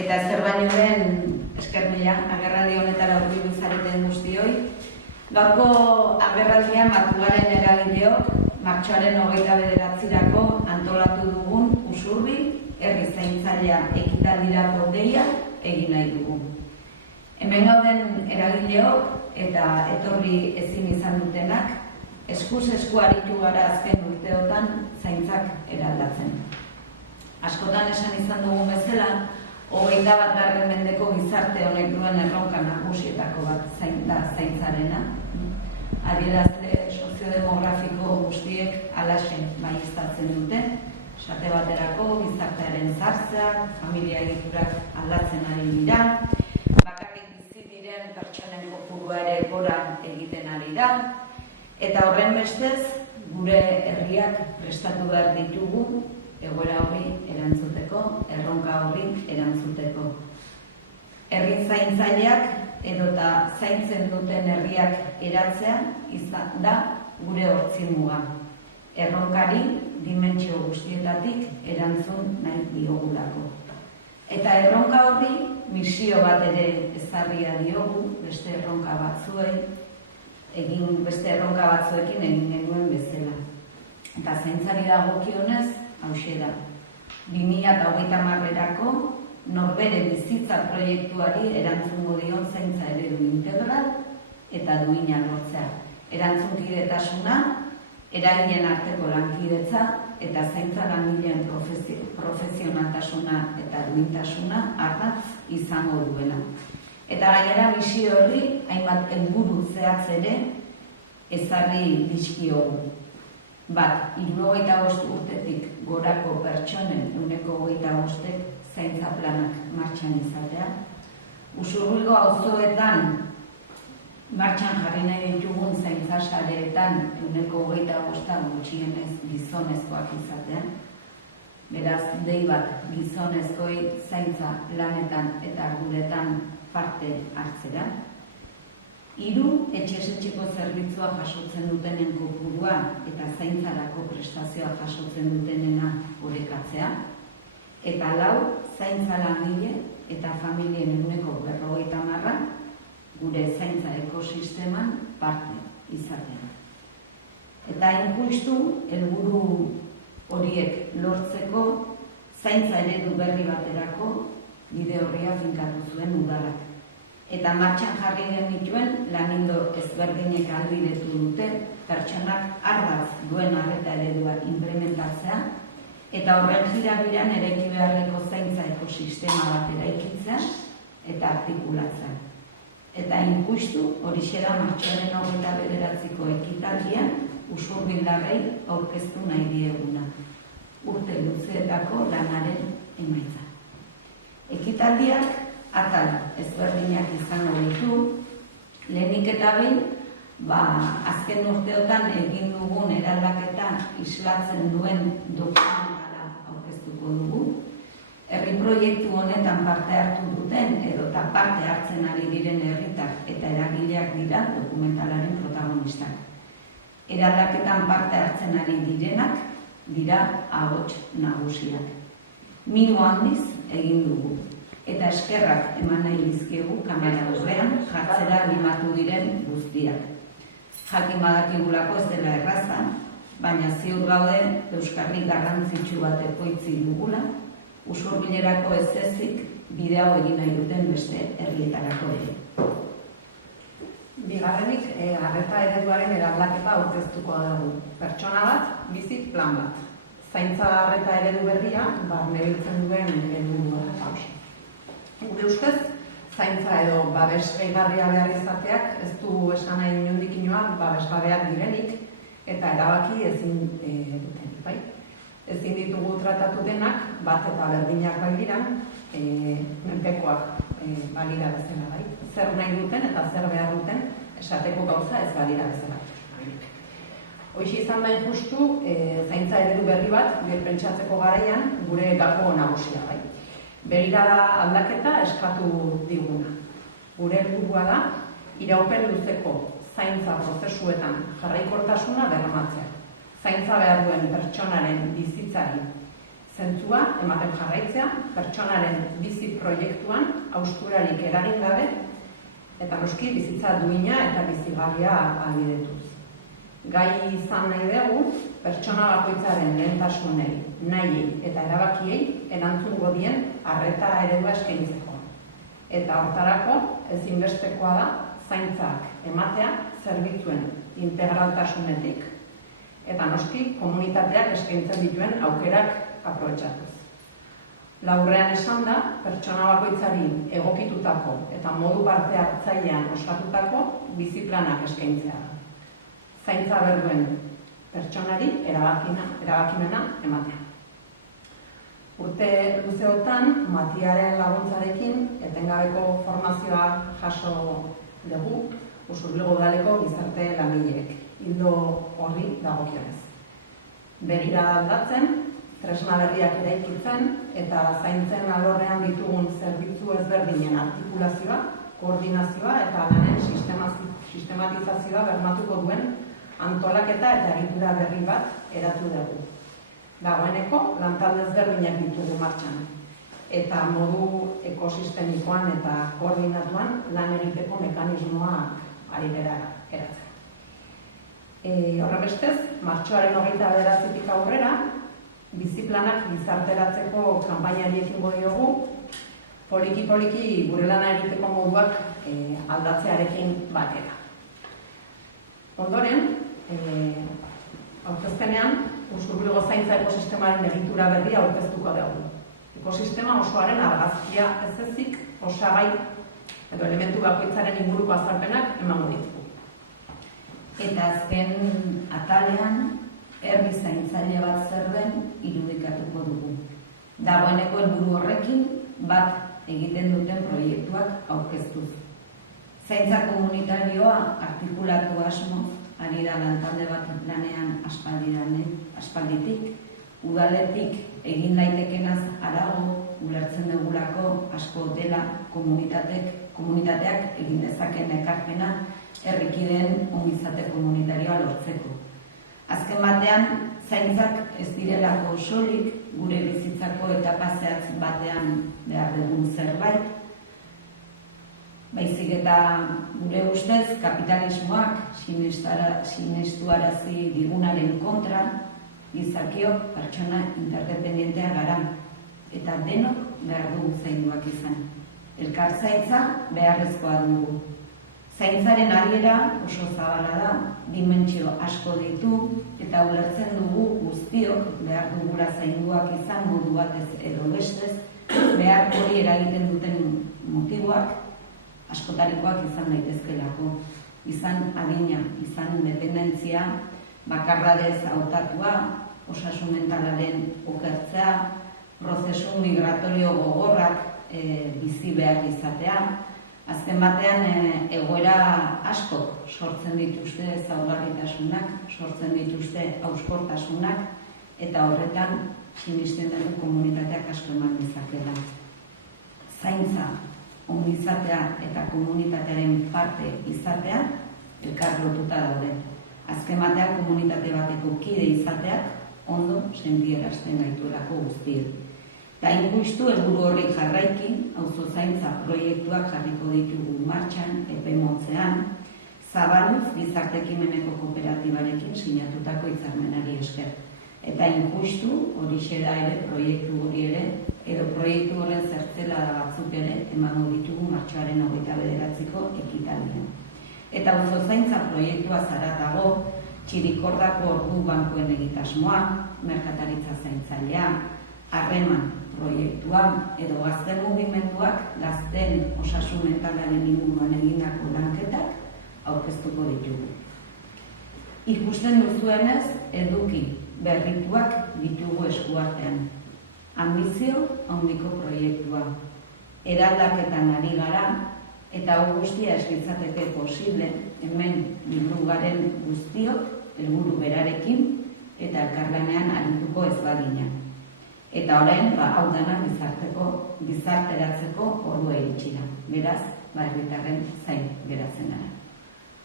Eta zer baino lehen, esker mila, agerraldi honetara hurbildu zareten guztioi. Gaurko agerraldian Matugaren eragileok martxoaren 29-rako antolatu dugun Usurbil herri zaintzailea ekitaldirako deia egin nahi dugu. Hemen gauden eragileok eta etorri ezin izan dutenak eskuz esku aritu gara azken urteotan zaintzak eraldatzen. Askotan esan izan dugun bezala, 21. mendeko gizarte honek duen erronka nagusietako bat zaintzarena. Adierazle soziodemografiko guztiek halaxe baieztatzen dute. Esate baterako gizartearen zahartzeak, familia egiturak aldatzen ari dira, bakarrik bizi diren pertsonen kopurua ere gora egiten ari da, eta horren bestez gure herriak prestatu behar ditugu egoera horri erantzuteko, erronka horri erantzuteko. Herri zaintzaileak edota zaintzen duten herriak eratzea izan da gure hortzi muga. Erronkari dimentsio guztietatik erantzun nahi diogulako. Eta erronka horri misio bat ere ezarria diogu, beste erronka batzuekin egin genuen bezala. Eta zaintzari dagokionez, hauxe da. 2030-erako norbere bizitza proiektuari erantzungo dion zaintza eredu integral eta duina lortzea. Erantzunkidetasuna, eragileen arteko lankidetza eta zaintza langileen profesionaltasuna eta duintasuna ardatz izango duela. Eta gainera misio horri hainbat helburu zehatz ere ezarri dizkiogu. Bat, 75 urtetik gorako pertsonen 25%ek zaintza planak martxan izatea. Usurbilgo auzoetan martxan jarri nahi ditugun zaintza sareetan 25% gutxienez gizonezkoak izatea. Beraz, dei bat gizonezkoi zaintza lanetan eta arduretan parte hartzera. 3, etxez-etxeko zerbitzua jasotzen dutenen kopurua eta zaintzarako prestazioa jasotzen dutenena orekatzea. Eta 4, zaintza langile eta familien 40% gure zaintza ekosisteman parte izatea. Eta hain justu, helburu horiek lortzeko zaintza eredu berri baterako bide horria finkatu zuen udalak. Eta martxan jarri genituen lanildo ezberdinek ahalbidetu dute pertsonak ardatz duen arreta eredua implementatzea eta horren jirabiran eraiki beharreko zaintza ekosistema bat eraikitzea eta artikulatzea. Eta injustu horixe da martxoaren 29-ko ekitaldian usurbildarrei aurkeztu nahi dieguna. Urte luzeetako lanaren emaitza. Ekitaldiak atal ezberdinak izango ditu, lehenik eta behin, azken urteotan egin dugun eraldaketa islatzen duen dokumentala aurkeztuko dugu. Herri proiektu honetan parte hartu duten edota parte hartzen ari diren herritar eta eragileak dira dokumentalaren protagonistak. Eraldaketan parte hartzen ari direnak dira ahots nagusiak. Mimo handiz egin dugu. Eta eskerrak eman nahi dizkiegu kamera aurrean jartzera animatu diren guztiak. Jakin badakigulako ez dela erraza, baina ziur gaude euskarri garrantzitsu bat ekoitzi dugula, usurbilerako ez ezik bide hau egin nahi duten beste herrietarako ere. Bigarrenik, arreta ereduaren eraldaketa aurkeztuko dugu. Pertsona bat, bizi plan bat. Zaintza arreta eredu berria, barnebiltzen duen helburua hauxe. Gure ustez, zaintza edo babes gehigarria behar izateak ez du esan nahi inondik inoa babesgabeak direnik eta erabaki ezin duten, bai? Ezin ditugu tratatu denak, bat eta berdinak bailiran, menpekoak balira bezala, bai? Zer nahi duten eta zer behar duten esateko gauza ez balira bezala. Hoxe izan da justu, zaintza eredu berri bat, pentsatzeko garaian gure gako nagusia, bai? Begirada aldaketa eskatu diguna. Gure helburua da, iraupen luzeko zaintza prozesuetan jarraikortasuna bermatzea. Zaintza behar duen pertsonaren bizitzari zentzua ematen jarraitzea, pertsonaren bizi proiektuan hausturarik eragin gabe, eta noski bizitza duina eta bizigarria ahalbidetuz. Gai izan nahi dugu, pertsona bakoitzaren lehentasunei, nahiei eta erabakiei erantzungo dien arreta eredua eskaintzeko. Eta hortarako ezinbestekoa da zaintzak ematea zerbitzuen integraltasunetik eta noski komunitateak eskaintzen dituen aukerak aprobetxatuz. Laurrean esan da, pertsona bakoitzari egokitutako eta modu parte hartzailean osatutako biziplanak eskaintzea da. Zaintza berduen pertsonari erabakimena ematea. Urte luzeotan, Matiaren laguntzarekin etengabeko formazioa jaso dugu Usurbilgo udaleko gizarte langileek, ildo horri dagokionez. Begira aldatzen, tresna berriak eraikitzen eta zaintzen alorrean ditugun zerbitzu ezberdinen artikulazioa, koordinazioa eta lanen sistematizazioa bermatuko duen antolaketa eta egitura berri bat eratu dugu. Dagoeneko lantalde ezberdinak ditugu martxan eta modu ekosistemikoan eta koordinatuan lan egiteko mekanismoa ari gara eratzen. Horrebestez, martxoaren 29-tik aurrera, biziplanak gizarteratzeko kanpainari ekingo diogu, poliki-poliki gure lana egiteko moduak aldatzearekin batera. Ondoren, aurkezpenean, Usurbilgo zaintza ekosistemaren egitura berria aurkeztuko dugu. Ekosistema osoaren argazkia ez ezik, osagai edo elementu bakoitzaren inguruko azalpenak emango ditugu. Eta azken atalean, herri zaintzaile bat zer den irudikatuko dugu. Dagoeneko helburu horrekin bat egiten duten proiektuak aurkeztuz. Zaintza komunitarioa artikulatu asmoz, ari da lantalde bat lanean aspalditik, udaletik egin daitekenaz harago ulertzen dugulako asko dela komunitateak egin dezaken ekarpena herrikideen ongizate komunitarioa lortzeko. Azken batean, zaintzak ez direlako soilik gure bizitzako etapa zehatz batean behar dugun zerbait, baizik eta gure ustez kapitalismoak sinestuarazi digunaren kontra, gizakiok pertsona interdependentea gara, eta denok behar dugu zainduak izan. Elkar zaintza beharrezkoa dugu. Zaintzaren ariera oso zabala da, dimentsio asko ditu, eta ulertzen dugu guztiok behar dugula zainduak izan modu batez edo bestez, behar hori eragiten duten motiboak askotarikoak izan daitezkelako. Izan adina, izan dependentzia, bakarradez hautatua, osasun mentalaren okertzea, prozesu migratorio gogorrak bizi behar izatea. Azken batean egoera asko sortzen dituzte zaurgarritasunak, sortzen dituzte hauskortasunak, eta horretan sinisten dugu komunitateak asko eman dezakela. Zaintza, ongizatea eta komunitatearen parte izatea elkar lotuta daude. Azken batean komunitate bateko kide izateak ondo sentierazten gaituelako guztiek. Eta injustu helburu horri jarraiki, auzo zaintza proiektuak jarriko ditugu martxan, epe motzean, zabaluz gizarte ekimeneko kooperatibarekin sinatutako hitzarmenari esker. Eta injustu horixe da ere proiektu hori ere, edo proiektu horren zertzelada batzuk ere emango ditugu martxoaren 29ko ekitaldian. Eta auzo zaintza proiektua zaratago, Txirikordako ordu bankuen egitasmoa, merkataritza zaintzailea, harreman proiektua edo gazte mugimenduak gazteen osasun mentalaren inguruan egindako lanketak aurkeztuko ditugu. Ikusten duzuenez, eduki berrituak ditugu eskuartean. Ambizio handiko proiektua. Eraldaketan ari gara, eta hau guztia ez litzateke posible hemen bildu garen guztiok helburu berarekin eta elkarlanean arituko ez bagina. Eta orain, hau dana gizarteratzeko ordua iritsi da. Beraz, herritarren zain geratzen gara.